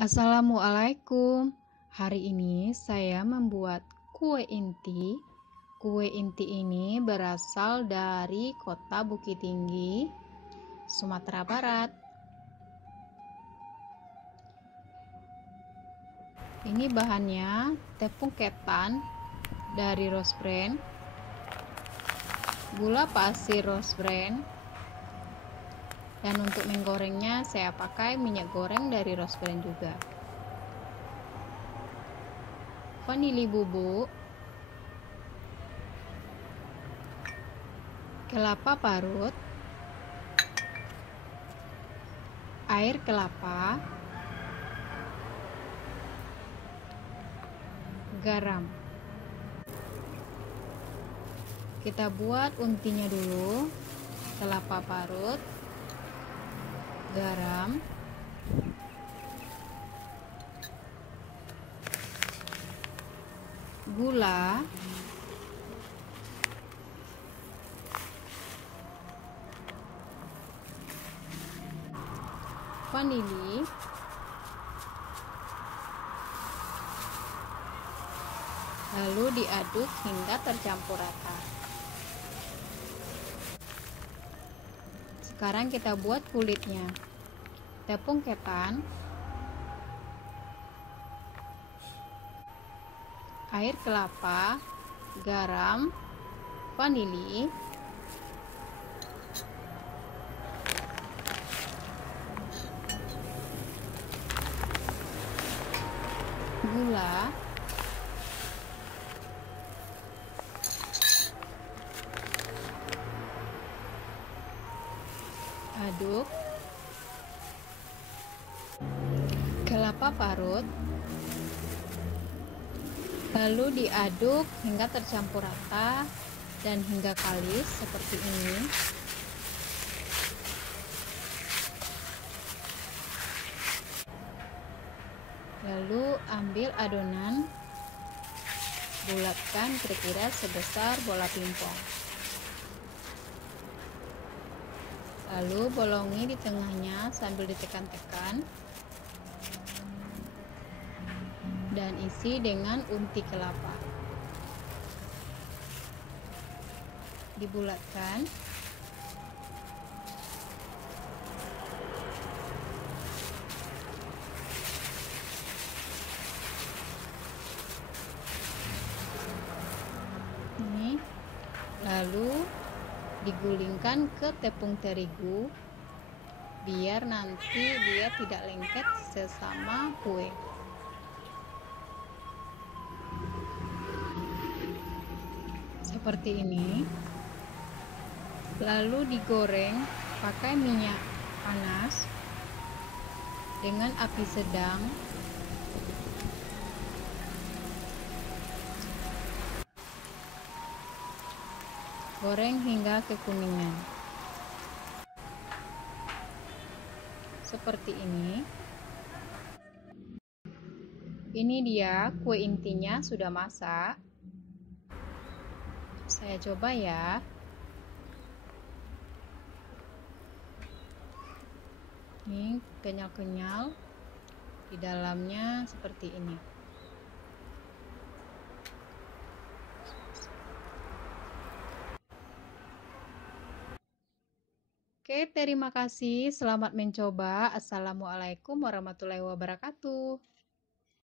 Assalamualaikum. Hari ini saya membuat kue inti. Kue inti ini berasal dari kota Bukit Tinggi, Sumatera Barat. Ini bahannya tepung ketan dari Rose Brand, gula pasir Rose Brand, dan untuk menggorengnya saya pakai minyak goreng dari Rose Brand juga. Vanili bubuk, kelapa parut, air kelapa, garam. Kita buat untinya dulu. Kelapa parut, garam, gula, vanili, lalu diaduk hingga tercampur rata. Sekarang kita buat kulitnya. Tepung ketan, air kelapa, garam, vanili, gula, aduk, kelapa parut, lalu diaduk hingga tercampur rata dan hingga kalis seperti ini. Lalu ambil adonan, bulatkan kira-kira sebesar bola pingpong. Lalu bolongi di tengahnya sambil ditekan-tekan dan isi dengan unti kelapa. Dibulatkan. Ini lalu digulingkan ke tepung terigu biar nanti dia tidak lengket sesama kue. Seperti ini. Lalu digoreng pakai minyak panas dengan api sedang. Goreng hingga kekuningan. Seperti ini. Ini dia kue intinya sudah masak. Saya coba ya. Ini kenyal-kenyal. Di dalamnya seperti ini. Oke, terima kasih. Selamat mencoba. Assalamualaikum warahmatullahi wabarakatuh.